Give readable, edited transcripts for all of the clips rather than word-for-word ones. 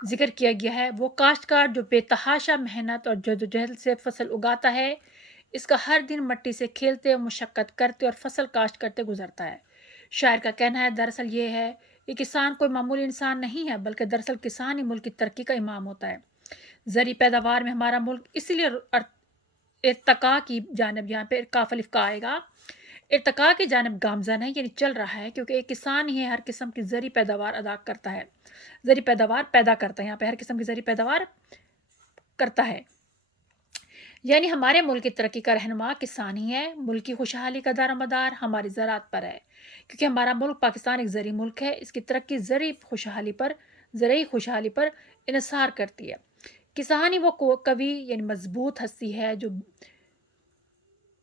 ذکر کیا گیا ہے۔ وہ کاشتکار جو بے تحاشا محنت اور جدوجہد سے فصل اگاتا ہے، اس کا ہر دن مٹی سے کھیلتے اور مشقت کرتے اور فصل کاشت کرتے گزرتا ہے۔ شاعر کا کہنا ہے دراصل یہ ہے کہ کسان کوئی معمولی انسان نہیں ہے، بلکہ دراصل کسان ہی ملک کی ترقی کا امام ہوتا ہے۔ زرعی پیداوار میں ہمارا ملک اس لیے ارتقاء کی جانب، یہاں پہ کاف الف کا آئے گا، ارتقاء کی جانب گامزن ہے، یعنی چل رہا ہے، کیونکہ ایک کسان ہی ہر قسم کی زرعی پیداوار ادا کرتا ہے، زرعی پیداوار پیدا کرتا ہے، یہاں پہ ہر قسم کی زرعی پیداوار کرتا ہے۔ یعنی ہمارے ملک کی ترقی کا رہنما کسان ہی ہے۔ ملک کی خوشحالی کا دار و مدار ہماری زراعت پر ہے، کیونکہ ہمارا ملک پاکستان ایک زرعی ملک ہے۔ اس کی ترقی زرعی خوشحالی پر انحصار کرتی ہے۔ کسان ہی وہ قوی یعنی مضبوط ہستی ہے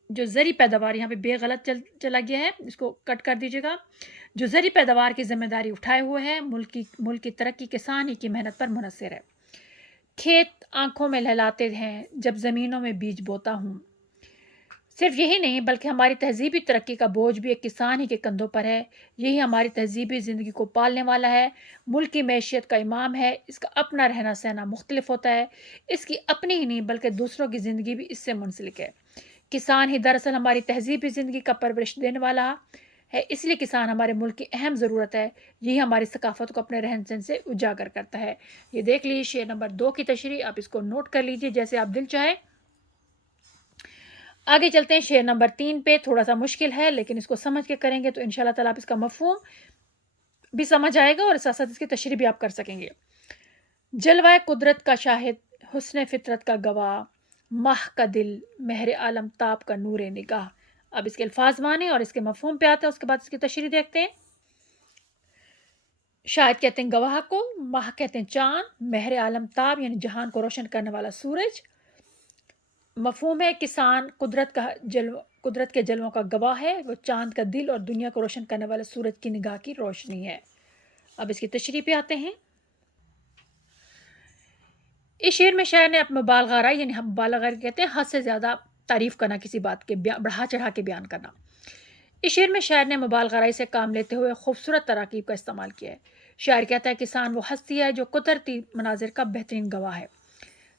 جو زرعی پیداوار، یہاں پہ بے غلط چلا گیا ہے، اس کو کٹ کر دیجیے گا، جو زرعی پیداوار کی ذمہ داری اٹھائے ہوئے ہے۔ ملک کی ترقی کسان ہی کی محنت پر منحصر ہے۔ کھیت آنکھوں میں لہلاتے ہیں جب زمینوں میں بیج بوتا ہوں۔ صرف یہی نہیں بلکہ ہماری تہذیبی ترقی کا بوجھ بھی ایک کسان ہی کے کندھوں پر ہے۔ یہی ہماری تہذیبی زندگی کو پالنے والا ہے، ملک کی معیشت کا امام ہے۔ اس کا اپنا رہنا سہنا مختلف ہوتا ہے، اس کی اپنی ہی نہیں بلکہ دوسروں کی زندگی بھی اس سے منسلک ہے۔ کسان ہی دراصل ہماری تہذیبی زندگی کا پرورش دینے والا ہے، اس لیے کسان ہمارے ملک کی اہم ضرورت ہے۔ یہی ہماری ثقافت کو اپنے رہن سہن سے اجاگر کرتا ہے۔ یہ دیکھ لیجیے شعر نمبر 2 کی تشریح، آپ اس کو نوٹ کر لیجیے جیسے آپ دل چاہے۔ آگے چلتے ہیں شعر نمبر 3 پہ، تھوڑا سا مشکل ہے لیکن اس کو سمجھ کے کریں گے تو انشاءاللہ تعالیٰ آپ اس کا مفہوم بھی سمجھ آئے گا اور ساتھ ساتھ اس کی تشریح بھی آپ کر سکیں گے۔ جلوہ قدرت کا شاہد، حسن فطرت کا گواہ، ماہ کا دل، مہر عالم تاب کا نور نگاہ۔ اب اس کے الفاظ معنی اور اس کے مفہوم پہ آتے ہیں، اس کے بعد اس کی تشریح دیکھتے ہیں۔ شاہد کہتے ہیں گواہ کو، ماہ کہتے ہیں چاند، مہر عالم تاب یعنی جہان کو روشن کرنے والا سورج۔ مفہوم ہے کسان قدرت کے جلووں کا گواہ ہے، وہ چاند کا دل اور دنیا کو روشن کرنے والے سورج کی نگاہ کی روشنی ہے۔ اب اس کی تشریح پہ آتے ہیں۔ اس شعر میں شاعر نے اپنا مبالغہ رائی، یعنی ہم مبالغہ کہتے ہیں حد سے زیادہ تعریف کرنا، کسی بات کے بڑھا چڑھا کے بیان کرنا۔ اس شعر میں شاعر نے مبالغہ رائی سے کام لیتے ہوئے خوبصورت تراکیب کا استعمال کیا ہے۔ شاعر کہتا ہے کسان وہ ہستی ہے جو قدرتی مناظر کا بہترین گواہ ہے،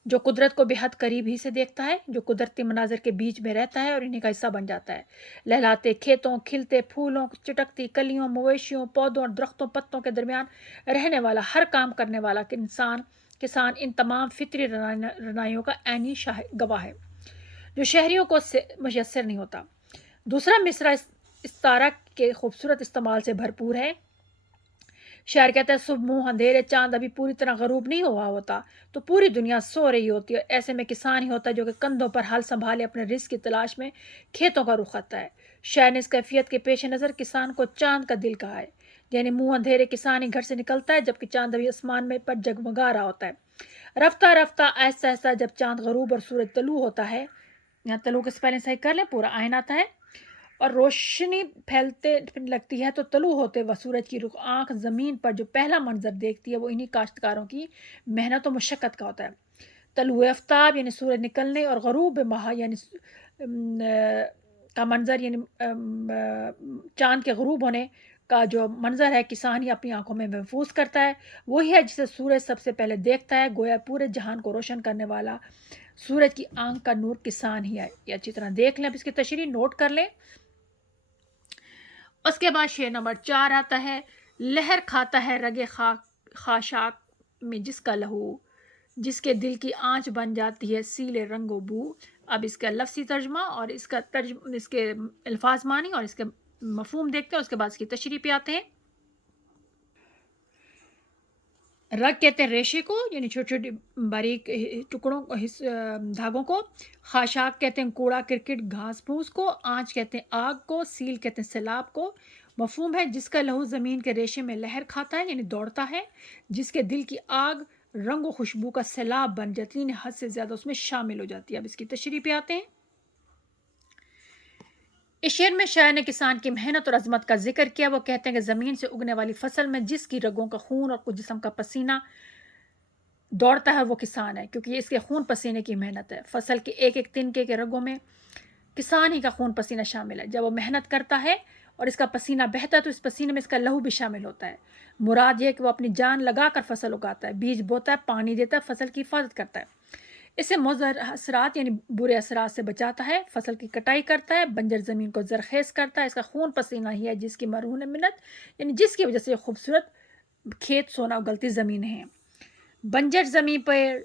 جو قدرت کو بے حد قریب ہی سے دیکھتا ہے، جو قدرتی مناظر کے بیچ میں رہتا ہے اور انہیں کا حصہ بن جاتا ہے۔ لہلاتے کھیتوں، کھلتے پھولوں، چٹکتی کلیوں، مویشیوں، پودوں اور درختوں پتوں کے درمیان رہنے والا، ہر کام کرنے والا کسان ان تمام فطری رعنائیوں کا عینی گواہ ہے، جو شہریوں کو میسر نہیں ہوتا۔ دوسرا مصرع استعارہ کے خوبصورت استعمال سے بھرپور ہے۔ شاعر کہتا ہے صبح منہ اندھیرے، چاند ابھی پوری طرح غروب نہیں ہوا ہوتا تو پوری دنیا سو رہی ہوتی ہے، ایسے میں کسان ہی ہوتا ہے جو کہ کندھوں پر ہل سنبھالے اپنے رزق کی تلاش میں کھیتوں کا رخ کرتا ہے۔ شاعر نے اس کیفیت کے پیش نظر کسان کو چاند کا دل کہا ہے، یعنی منہ اندھیرے کسان ہی گھر سے نکلتا ہے جبکہ چاند ابھی آسمان میں پر جگمگا رہا ہوتا ہے۔ رفتہ رفتہ آہستہ آہستہ جب چاند غروب اور سورج طلوع ہوتا ہے، یہاں طلوع کے پہلے صحیح کر لیں، پورا آئین آتا ہے، اور روشنی پھیلتے لگتی ہے تو طلوع ہوتے وہ سورج کی رخ آنکھ زمین پر جو پہلا منظر دیکھتی ہے وہ انہی کاشتکاروں کی محنت و مشقت کا ہوتا ہے۔ طلوع آفتاب یعنی سورج نکلنے اور غروب ماہ یعنی کا منظر، یعنی چاند کے غروب ہونے کا جو منظر ہے کسان ہی اپنی آنکھوں میں محفوظ کرتا ہے، وہی ہے جسے سورج سب سے پہلے دیکھتا ہے۔ گویا پورے جہان کو روشن کرنے والا سورج کی آنکھ کا نور کسان ہی ہے۔ یہ اچھی طرح دیکھ لیں، اب اس کی تشریح نوٹ کر لیں۔ اس کے بعد شعر نمبر 4 آتا ہے، لہر کھاتا ہے رگ خاشاک میں جس کا لہو، جس کے دل کی آنچ بن جاتی ہے سیل رنگ و بو۔ اب اس کا لفظی ترجمہ اور اس کے الفاظ معنی اور اس کے مفہوم دیکھتے ہیں، اس کے بعد اس کی تشریح پہ آتے ہیں۔ رگ کہتے ہیں ریشے کو، یعنی چھوٹی چھوٹی باریک ٹکڑوں دھاگوں کو۔ خاشاک کہتے ہیں کوڑا کرکٹ گھاس پھوس کو۔ آنچ کہتے ہیں آگ کو۔ سیل کہتے ہیں سیلاب کو۔ مفہوم ہے جس کا لہو زمین کے ریشے میں لہر کھاتا ہے یعنی دوڑتا ہے، جس کے دل کی آگ رنگ و خوشبو کا سیلاب بن جاتی ہے، حد سے زیادہ اس میں شامل ہو جاتی ہے۔ اب اس کی تشریح پہ آتے ہیں۔ اس شعر میں شاعر نے کسان کی محنت اور عظمت کا ذکر کیا۔ وہ کہتے ہیں کہ زمین سے اگنے والی فصل میں جس کی رگوں کا خون اور کچھ جسم کا پسینہ دوڑتا ہے وہ کسان ہے، کیونکہ یہ اس کے خون پسینے کی محنت ہے۔ فصل کے ایک ایک تنکے کے رگوں میں کسان ہی کا خون پسینہ شامل ہے۔ جب وہ محنت کرتا ہے اور اس کا پسینہ بہتا ہے تو اس پسینے میں اس کا لہو بھی شامل ہوتا ہے۔ مراد یہ ہے کہ وہ اپنی جان لگا کر فصل اگاتا ہے، بیج بوتا ہے، پانی دیتا ہے، فصل کی حفاظت کرتا ہے، اسے مضر اثرات یعنی برے اثرات سے بچاتا ہے، فصل کی کٹائی کرتا ہے، بنجر زمین کو زرخیز کرتا ہے۔ اس کا خون پسینہ ہی ہے جس کی مرہون منت یعنی جس کی وجہ سے یہ خوبصورت کھیت سونا اگلتی زمینیں ہیں۔ بنجر زمین پر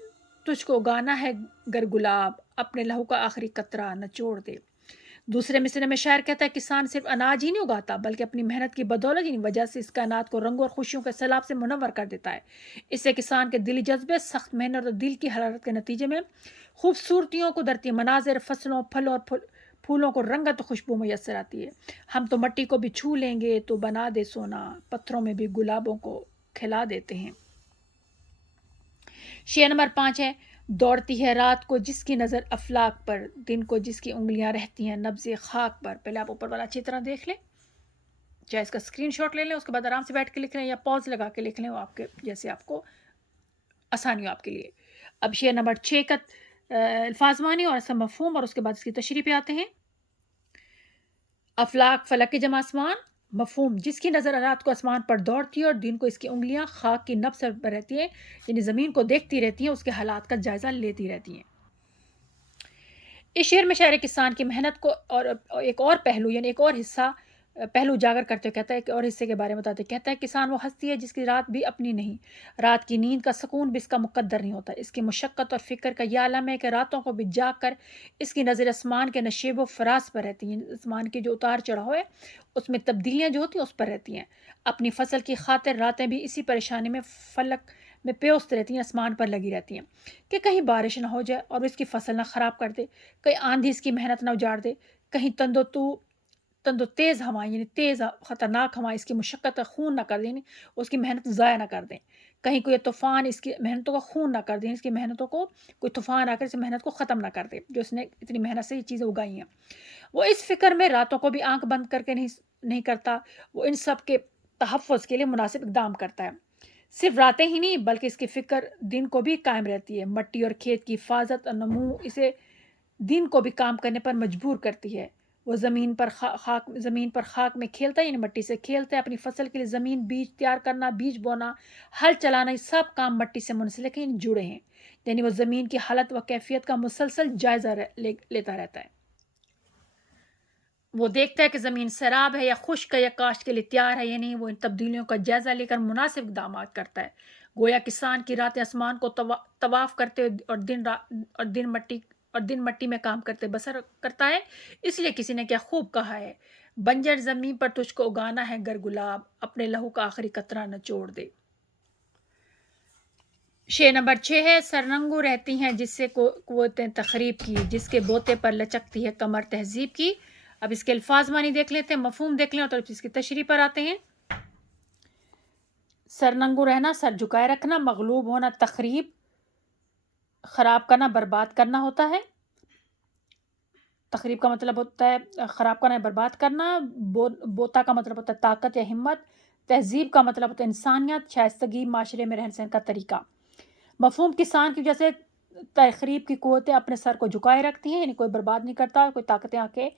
تجھ کو اگانا ہے گر گلاب، اپنے لہو کا آخری قطرہ نچوڑ دے۔ دوسرے مصرعے میں شاعر کہتا ہے کسان صرف اناج ہی نہیں اگاتا بلکہ اپنی محنت کی بدولت یعنی وجہ سے اس کائنات کو رنگوں اور خوشیوں کے سیلاب سے منور کر دیتا ہے۔ اس سے کسان کے دلی جذبے، سخت محنت اور دل کی حرارت کے نتیجے میں خوبصورتیوں، قدرتی مناظر، فصلوں، پھلوں اور پھولوں کو رنگت و خوشبو میسر آتی ہے۔ ہم تو مٹی کو بھی چھو لیں گے تو بنا دے سونا، پتھروں میں بھی گلابوں کو کھلا دیتے ہیں۔ شعر نمبر 5 ہے، دوڑتی ہے رات کو جس کی نظر افلاک پر، دن کو جس کی انگلیاں رہتی ہیں نبض خاک پر۔ پہلے آپ اوپر والا اچھی طرح دیکھ لیں، چاہے اس کا اسکرین شاٹ لے لیں، اس کے بعد آرام سے بیٹھ کے لکھ لیں یا پاز لگا کے لکھ لیں، وہ آپ کے جیسے آپ کو آسانی ہو آپ کے لیے۔ اب شعر نمبر 6 کا الفاظ معنی اور اس کا مفہوم اور اس کے بعد اس کی تشریح پہ آتے ہیں۔ افلاک فلک کی جمع آسمان، مفہوم جس کی نظر رات کو آسمان پر دوڑتی ہے اور دن کو اس کی انگلیاں خاک کی نبض پر رہتی ہیں یعنی زمین کو دیکھتی رہتی ہیں، اس کے حالات کا جائزہ لیتی رہتی ہیں۔ اس شعر میں شاعر کسان کی محنت کو اور ایک اور پہلو یعنی ایک اور حصہ پہلو اجاگر کرتے ہوئے کہتا ہے کہ اور حصے کے بارے میں بتاتے کہتا ہے کسان وہ ہستی ہے جس کی رات بھی اپنی نہیں، رات کی نیند کا سکون بھی اس کا مقدر نہیں ہوتا، اس کی مشقت اور فکر کا یہ عالم ہے کہ راتوں کو بھی جاگ کر اس کی نظر آسمان کے نشیب و فراز پر رہتی ہیں، آسمان کے جو اتار چڑھاؤ ہے اس میں تبدیلیاں جو ہوتی ہیں اس پر رہتی ہیں، اپنی فصل کی خاطر راتیں بھی اسی پریشانی میں فلک میں پیوست رہتی ہیں، آسمان پر لگی رہتی ہیں کہ کہیں بارش نہ ہو جائے اور اس کی فصل نہ خراب کر دے، کہیں آندھی اس کی محنت نہ اجاڑ دے، کہیں تند و تیز ہوائیں یعنی تیز خطرناک ہوائیں اس کی مشقت کا خون نہ کر دیں، اس کی محنت ضائع نہ کر دیں، کہیں کوئی طوفان اس کی محنتوں کا خون نہ کر دیں، اس کی محنتوں کو کوئی طوفان آ کر اس محنت کو ختم نہ کر دے جو اس نے اتنی محنت سے یہ چیزیں اگائی ہیں۔ وہ اس فکر میں راتوں کو بھی آنکھ بند کر کے نہیں کرتا، وہ ان سب کے تحفظ کے لیے مناسب اقدام کرتا ہے۔ صرف راتیں ہی نہیں بلکہ اس کی فکر دن کو بھی قائم رہتی ہے، مٹی اور کھیت کی حفاظت اور نمو اسے دن کو بھی کام کرنے پر مجبور کرتی ہے۔ وہ زمین پر خاک میں کھیلتا ہے یعنی مٹی سے کھیلتا ہے، اپنی فصل کے لیے زمین بیج تیار کرنا، بیج بونا، ہل چلانا، یہ سب کام مٹی سے منسلک ہیں، جڑے ہیں، یعنی وہ زمین کی حالت و کیفیت کا مسلسل جائزہ لیتا رہتا ہے۔ وہ دیکھتا ہے کہ زمین سیراب ہے یا خشک ہے یا کاشت کے لیے تیار ہے یا نہیں، وہ ان تبدیلیوں کا جائزہ لے کر مناسب اقدامات کرتا ہے۔ گویا کسان کی راتیں آسمان کو طواف کرتے اور دن مٹی میں کام کرتے بسر کرتا ہے۔ اس لیے کسی نے کیا خوب کہا ہے، بنجر زمین پر تجھ کو اگانا ہے گر گلاب، اپنے لہو کا آخری قطرہ نچوڑ دے۔ شعر نمبر 6 ہے، سرنگوں رہتی ہیں جس سے قوتیں تخریب کی، جس کے بوتے پر لچکتی ہے کمر تہذیب کی۔ اب اس کے الفاظ معنی دیکھ لیتے ہیں، مفہوم دیکھ لیں اور اس کی تشریح پر آتے ہیں۔ سرنگوں رہنا سر جھکائے رکھنا، مغلوب ہونا تخریب، خراب کرنا برباد کرنا ہوتا ہے، تخریب کا مطلب ہوتا ہے خراب کرنا برباد کرنا، بوتا کا مطلب ہوتا ہے طاقت یا ہمت، تہذیب کا مطلب ہوتا ہے انسانیت، شائستگی، معاشرے میں رہن سہن کا طریقہ۔ مفہوم کسان کی وجہ سے تخریب کی قوتیں اپنے سر کو جھکائے رکھتی ہیں یعنی کوئی برباد نہیں کرتا، کوئی طاقتیں آ کے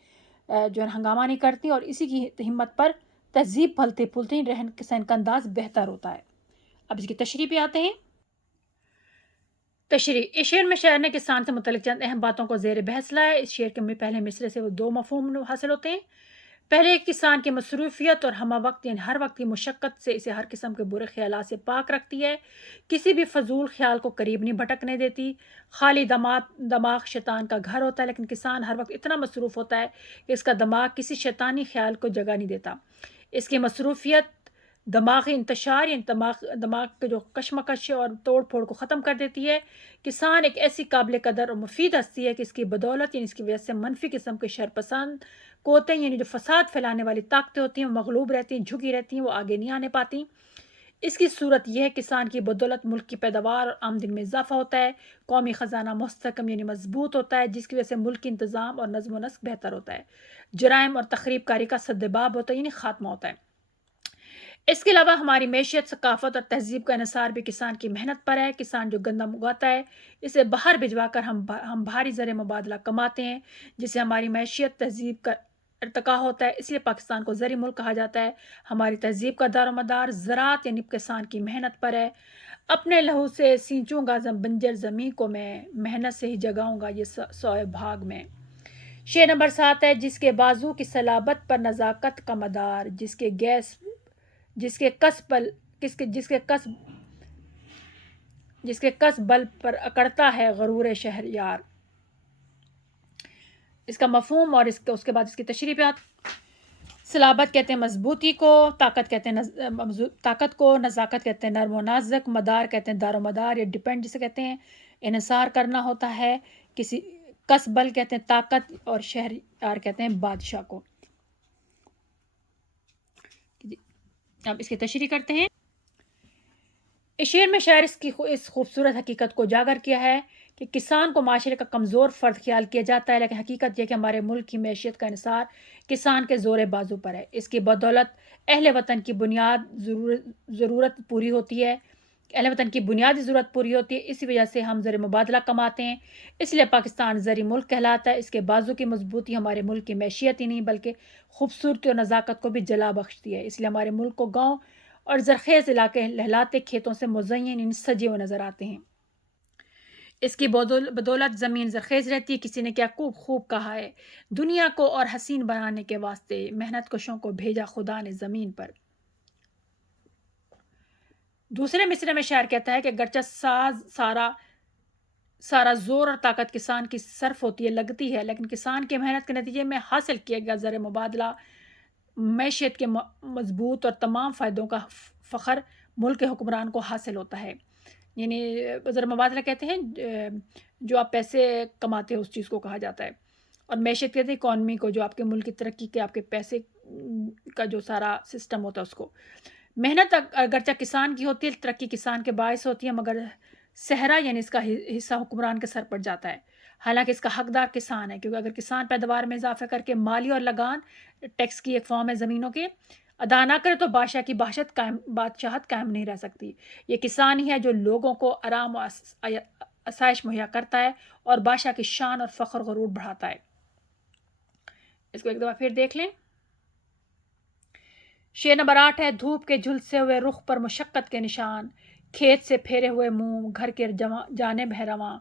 جو ہے ہنگامہ نہیں کرتی اور اسی کی ہمت پر تہذیب پھلتی پھولتی رہن سہن کا انداز بہتر ہوتا ہے۔ اب اس کی تشریح پہ آتے ہیں۔ تشریح، اس شعر میں شاعر نے کسان سے متعلق چند اہم باتوں کو زیر بحث لایا ہے۔ اس شعر کے پہلے مصرعے سے وہ 2 مفہوم حاصل ہوتے ہیں۔ پہلے کسان کی مصروفیت اور ہمہ وقت یعنی ہر وقت کی مشقت سے اسے ہر قسم کے برے خیالات سے پاک رکھتی ہے، کسی بھی فضول خیال کو قریب نہیں بھٹکنے دیتی، خالی دماغ شیطان کا گھر ہوتا ہے، لیکن کسان ہر وقت اتنا مصروف ہوتا ہے کہ اس کا دماغ کسی شیطانی خیال کو جگہ نہیں دیتا۔ اس کی مصروفیت دماغی انتشار یعنی دماغ کے جو کشمکش اور توڑ پھوڑ کو ختم کر دیتی ہے۔ کسان ایک ایسی قابل قدر اور مفید ہستی ہے کہ اس کی بدولت یعنی اس کی وجہ سے منفی قسم کے شرپسند قوتیں یعنی جو فساد پھیلانے والی طاقتیں ہوتی ہیں وہ مغلوب رہتی ہیں، جھکی رہتی ہیں، وہ آگے نہیں آنے پاتی۔ اس کی صورت یہ ہے کسان کی بدولت ملک کی پیداوار اور آمدنی میں اضافہ ہوتا ہے، قومی خزانہ مستحکم یعنی مضبوط ہوتا ہے، جس کی وجہ سے ملک کی انتظام اور نظم و نسق بہتر ہوتا ہے، جرائم اور تخریب کاری کا سدباب ہوتا ہے یعنی خاتمہ ہوتا ہے۔ اس کے علاوہ ہماری معیشت، ثقافت اور تہذیب کا انحصار بھی کسان کی محنت پر ہے۔ کسان جو گندم اگاتا ہے اسے باہر بھجوا کر ہم بھاری زر مبادلہ کماتے ہیں، جس سے ہماری معیشت، تہذیب کا ارتقا ہوتا ہے، اس لیے پاکستان کو زرعی ملک کہا جاتا ہے۔ ہماری تہذیب کا دار و مدار زراعت یعنی کسان کی محنت پر ہے۔ اپنے لہو سے سینچوں گا بنجر زمین کو میں، محنت سے ہی جگاؤں گا یہ سوئے بھاگ میں۔ شعر نمبر 7 ہے، جس کے بازو کی صلابت پر نزاکت کا مدار، جس کے کس بل پر اکڑتا ہے غرور شہریار۔ اس کا مفہوم اور اس کے بعد اس کی تشریح پہ صلابت کہتے ہیں مضبوطی کو، طاقت کہتے ہیں طاقت کو، نزاکت کہتے ہیں نرم و نازک، مدار کہتے ہیں دار و مدار یا ڈیپینڈ جسے کہتے ہیں انحصار کرنا ہوتا ہے کسی، کس بل کہتے ہیں طاقت، اور شہریار کہتے ہیں بادشاہ کو۔ اب اس کی تشریح کرتے ہیں۔ اس شعر میں شاعر اس خوبصورت حقیقت کو اجاگر کیا ہے کہ کسان کو معاشرے کا کمزور فرد خیال کیا جاتا ہے، لیکن حقیقت یہ کہ ہمارے ملک کی معیشت کا انحصار کسان کے زور بازو پر ہے۔ اس کی بدولت اہل وطن کی ضرورت پوری ہوتی ہے، اہل وطن کی بنیادی ضرورت پوری ہوتی ہے، اسی وجہ سے ہم زر مبادلہ کماتے ہیں، اس لیے پاکستان زرعی ملک کہلاتا ہے۔ اس کے بازو کی مضبوطی ہمارے ملک کی معیشت ہی نہیں بلکہ خوبصورتی اور نزاکت کو بھی جلا بخشتی ہے، اس لیے ہمارے ملک کو گاؤں اور زرخیز علاقے لہلاتے کھیتوں سے مزین سجے ہوئے نظر آتے ہیں۔ اس کی بدولت زمین زرخیز رہتی ہے۔ کسی نے کیا خوب کہا ہے، دنیا کو اور حسین بنانے کے واسطے محنت کشوں کو بھیجا خدا نے زمین پر۔ دوسرے مصرعے میں شاعر کہتا ہے کہ گرچہ سارا زور اور طاقت کسان کی صرف ہوتی ہے، لگتی ہے، لیکن کسان کی محنت کے نتیجے میں حاصل کیا گیا زر مبادلہ معیشت کے مضبوط اور تمام فائدوں کا فخر ملک کے حکمران کو حاصل ہوتا ہے۔ یعنی زر مبادلہ کہتے ہیں جو آپ پیسے کماتے ہو اس چیز کو کہا جاتا ہے، اور معیشت کہتے ہیں اکانومی کو، جو آپ کے ملک کی ترقی کے آپ کے پیسے کا جو سارا سسٹم ہوتا ہے اس کو۔ محنت اگرچہ کسان کی ہوتی ہے، ترقی کسان کے باعث ہوتی ہے، مگر صحرا یعنی اس کا حصہ حکمران کے سر پر جاتا ہے، حالانکہ اس کا حقدار کسان ہے، کیونکہ اگر کسان پیداوار میں اضافہ کر کے مالی اور لگان ٹیکس کی ایک فارم ہے زمینوں کے ادا نہ کرے تو بادشاہ کی بادشاہت قائم نہیں رہ سکتی۔ یہ کسان ہی ہے جو لوگوں کو آرام و آسائش مہیا کرتا ہے اور بادشاہ کی شان اور فخر غرور بڑھاتا ہے۔ اس کو ایک دفعہ پھر دیکھ لیں۔ شعر نمبر 8 ہے، دھوپ کے جھلسے ہوئے رخ پر مشقت کے نشان، کھیت سے پھیرے ہوئے منہ گھر کے جانب ہے رواں۔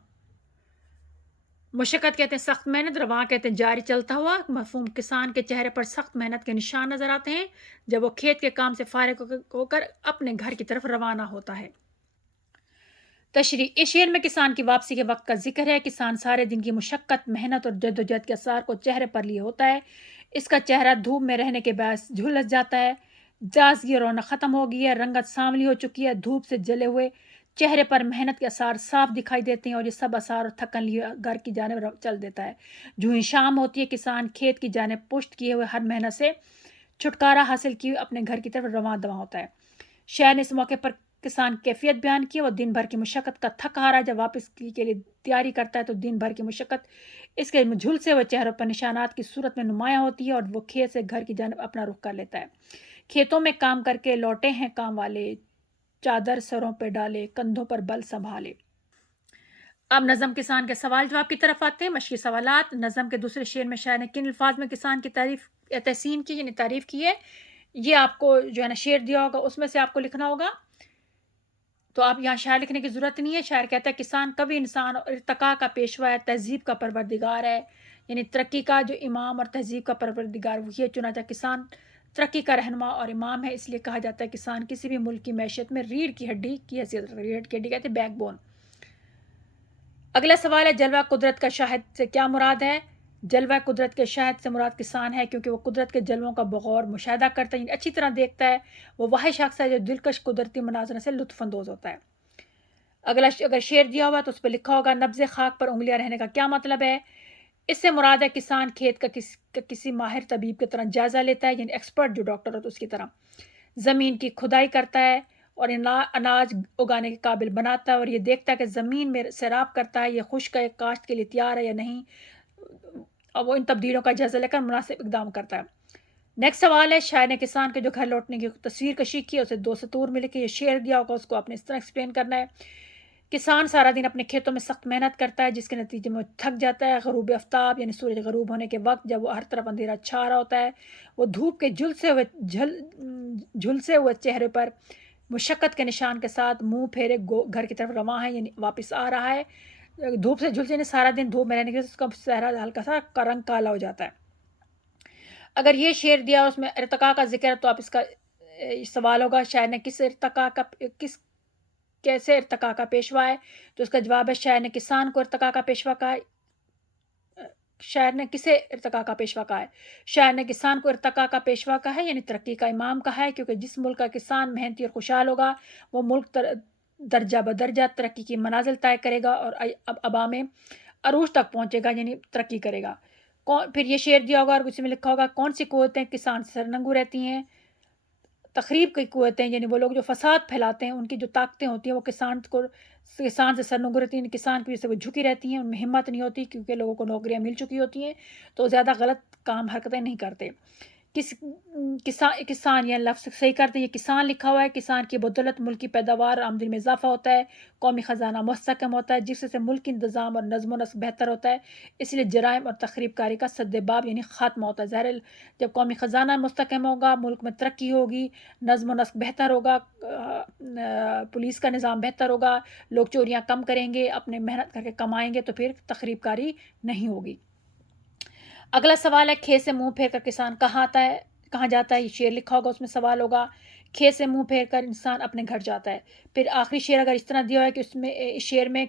مشقت کہتے ہیں سخت محنت، رواں کہتے ہیں جاری چلتا ہوا۔ مفہوم کسان کے چہرے پر سخت محنت کے نشان نظر آتے ہیں جب وہ کھیت کے کام سے فارغ ہو کر اپنے گھر کی طرف روانہ ہوتا ہے۔ تشریح، اس شعر میں کسان کی واپسی کے وقت کا ذکر ہے۔ کسان سارے دن کی مشقت، محنت اور جدوجہد کے اثار کو چہرے پر لیے ہوتا ہے۔ اس کا چہرہ دھوپ میں رہنے کے باعث جھلس جاتا ہے، تازگی اور رونق ختم ہو گئی ہے، رنگت سانولی ہو چکی ہے، دھوپ سے جلے ہوئے چہرے پر محنت کے اثار صاف دکھائی دیتے ہیں، اور یہ سب اثار اور تھکن لیے گھر کی جانب چل دیتا ہے۔ جو ہی شام ہوتی ہے کسان کھیت کی جانب پشت کیے ہوئے ہر محنت سے چھٹکارا حاصل کیے اپنے گھر کی طرف رواں دواں ہوتا ہے۔ شاعر نے اس موقع پر کسان کیفیت بیان کی، وہ دن بھر کی مشقت کا تھک ہارا جب واپس کے لیے تیاری کرتا ہے تو دن بھر کی مشقت اس کے جھلسے ہوئے چہروں پر نشانات کی صورت میں نمایاں ہوتی ہے، اور وہ کھیت سے گھر کی جانب اپنا رخ کر لیتا ہے۔ کھیتوں میں کام کر کے لوٹے ہیں کام والے، چادر سروں پہ ڈالے، کندھوں پر بل سنبھالے۔ اب نظم کسان کے سوال جواب کی طرف آتے ہیں۔ مشقی سوالات۔ نظم کے دوسرے شعر میں شاعر نے کن الفاظ میں کسان کی تحسین کی، یعنی تعریف کی ہے، یہ آپ کو جو ہے نا شعر دیا ہوگا اس میں سے آپ کو لکھنا ہوگا، تو آپ یہاں شاعر لکھنے کی ضرورت نہیں ہے۔ شاعر کہتا ہے کسان کبھی انسان اور ارتقاء کا پیشوا ہے، تہذیب کا پروردگار ہے، یعنی ترقی کا جو امام اور تہذیب کا پروردگار وہی ہے، چنانچہ کسان ترقی کا رہنما اور امام ہے، اس لیے کہا جاتا ہے کسان کسی بھی ملک کی معیشت میں ریڑھ کی ہڈی کی حیثیت رکھتا ہے۔ ریڑھ کی ہڈی کہتے ہیں بیک بون۔ اگلا سوال ہے، جلوہ قدرت کا شاہد سے کیا مراد ہے؟ جلوہ قدرت کے شاہد سے مراد کسان ہے، کیونکہ وہ قدرت کے جلووں کا بغور مشاہدہ کرتا ہے، یعنی اچھی طرح دیکھتا ہے۔ وہ واحد شخص ہے جو دلکش قدرتی مناظر سے لطف اندوز ہوتا ہے۔ اگر شعر دیا ہوا تو اس پہ لکھا ہوگا، نبض خاک پر انگلیاں رہنے کا کیا مطلب ہے؟ اس سے مراد ہے کسان کھیت کا کسی ماہر طبیب کی طرح جائزہ لیتا ہے، یعنی ایکسپرٹ جو ڈاکٹر ہوتا ہے اس کی طرح زمین کی کھدائی کرتا ہے اور اناج اگانے کے قابل بناتا ہے، اور یہ دیکھتا ہے کہ زمین میں سیراب کرتا ہے، یہ خشک ہے، کاشت کے لیے تیار ہے یا نہیں، اور وہ ان تبدیلیوں کا جائزہ لے کر مناسب اقدام کرتا ہے۔ نیکسٹ سوال ہے، شاعر نے کسان کے جو گھر لوٹنے کی تصویر کشی کی ہے اسے 2 سطور میں لکھے۔ یہ شعر دیا ہوگا اس کو آپ نے اس طرح ایکسپلین کرنا ہے کسان سارا دن اپنے کھیتوں میں سخت محنت کرتا ہے، جس کے نتیجے میں وہ تھک جاتا ہے۔ غروب آفتاب یعنی سورج غروب ہونے کے وقت جب وہ ہر طرف اندھیرا چھا رہا ہوتا ہے، وہ دھوپ کے جھلسے ہوئے چہرے پر مشقت کے نشان کے ساتھ منہ پھیرے گھر کی طرف رواں ہے، یعنی واپس آ رہا ہے۔ دھوپ سے جھلسے یعنی سارا دن دھوپ میں رہنے کے بعد اس کا چہرہ ہلکا سا رنگ کالا ہو جاتا ہے۔ اگر یہ شعر دیا اور اس میں ارتقاء کا ذکر ہے تو آپ اس کا سوال ہوگا شاعر نے کیسے ارتقاء کا پیشوا ہے؟ تو اس کا جواب ہے شاعر نے کسان کو ارتقاء کا پیشوا کہا ہے۔ شاعر نے کسے ارتقاء کا پیشوا کہا ہے؟ شاعر نے کسان کو ارتقاء کا پیشوا کہا ہے، یعنی ترقی کا امام کہا ہے، کیونکہ جس ملک کا کسان محنتی اور خوشحال ہوگا وہ ملک درجہ بدرجہ ترقی کی منازل طے کرے گا اور ابا میں عروج تک پہنچے گا، یعنی ترقی کرے گا۔ پھر یہ شعر دیا ہوگا اور اس میں لکھا ہوگا کون سی قوتیں کسان سے سرنگوں رہتی ہیں؟ تخریب کی قوتیں، یعنی وہ لوگ جو فساد پھیلاتے ہیں، ان کی جو طاقتیں ہوتی ہیں وہ کسان سے سرنگوں رہتی ہیں، کسان کی وجہ سے وہ جھکی رہتی ہیں، ان میں ہمت نہیں ہوتی کیونکہ لوگوں کو نوکریاں مل چکی ہوتی ہیں تو زیادہ غلط کام حرکتیں نہیں کرتے۔ کسان یہ لفظ صحیح کرتے ہیں، یہ کسان لکھا ہوا ہے۔ کسان کی بدولت ملک کی پیداوار اور آمدنی میں اضافہ ہوتا ہے، قومی خزانہ مستحکم ہوتا ہے، جس سے ملک کی انتظام اور نظم و نسق بہتر ہوتا ہے، اس لیے جرائم اور تخریب کاری کا سد باب یعنی خاتمہ ہوتا ہے۔ ظاہر جب قومی خزانہ مستحکم ہوگا، ملک میں ترقی ہوگی، نظم و نسق بہتر ہوگا، پولیس کا نظام بہتر ہوگا، لوگ چوریاں کم کریں گے، اپنے محنت کر کے کمائیں گے تو پھر تخریب کاری نہیں ہوگی۔ اگلا سوال ہے کھیت سے منہ پھیر کر کسان کہاں جاتا ہے؟ یہ شعر لکھا ہوگا، اس میں سوال ہوگا کھیت سے منہ پھیر کر انسان اپنے گھر جاتا ہے۔ پھر آخری شعر اگر اس طرح دیا ہوا ہے کہ اس میں اس شعر میں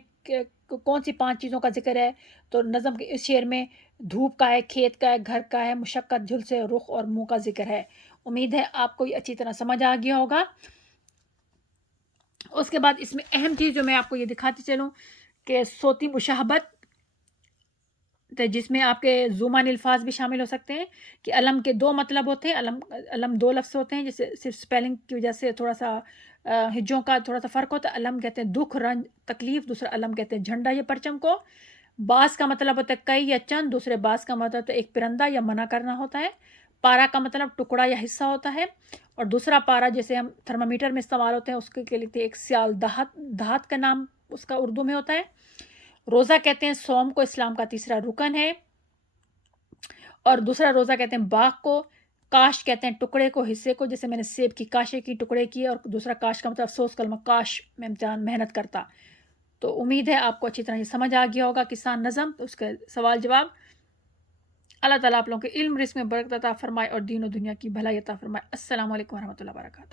کون سی 5 چیزوں کا ذکر ہے، تو نظم کے اس شعر میں دھوپ کا ہے، کھیت کا ہے، گھر کا ہے، مشقت، جھلسے، رخ اور منہ کا ذکر ہے۔ امید ہے آپ کو یہ اچھی طرح سمجھ آ گیا ہوگا۔ اس کے بعد اس میں اہم چیز جو میں آپ کو یہ دکھاتی چلوں کہ صوتی مشابہت، جس میں آپ کے زبانی الفاظ بھی شامل ہو سکتے ہیں کہ علم کے 2 مطلب ہوتے ہیں، علم 2 لفظ ہوتے ہیں، جیسے صرف سپیلنگ کی وجہ سے تھوڑا سا ہجوں کا تھوڑا سا فرق ہوتا ہے۔ علم کہتے ہیں دکھ، رنج، تکلیف، دوسرا علم کہتے ہیں جھنڈا یا پرچم کو۔ باز کا مطلب ہوتا ہے کئی یا چند، دوسرے باز کا مطلب ہوتا ہے ایک پرندہ یا منع کرنا ہوتا ہے۔ پارا کا مطلب ٹکڑا یا حصہ ہوتا ہے، اور دوسرا پارا جیسے ہم تھرمامیٹر میں استعمال ہوتے ہیں اس کے لیے ایک سیال دھات کا نام اس کا اردو میں ہوتا ہے۔ روزہ کہتے ہیں صوم کو، اسلام کا تیسرا رکن ہے، اور دوسرا روزہ کہتے ہیں باغ کو۔ کاش کہتے ہیں ٹکڑے کو، حصے کو، جیسے میں نے سیب کی کاشے کی ٹکڑے کیے، اور دوسرا کاش کا مطلب افسوس کلمہ کاش میں محنت کرتا۔ تو امید ہے آپ کو اچھی طرح یہ سمجھ آ گیا ہوگا کسان نظم۔ تو اس کا سوال جواب، اللہ تعالیٰ آپ لوگوں کے علم رزق میں برکت عطا فرمائے اور دین و دنیا کی بھلائی عطا فرمائے۔ السلام علیکم ورحمۃ اللہ وبرکاتہ۔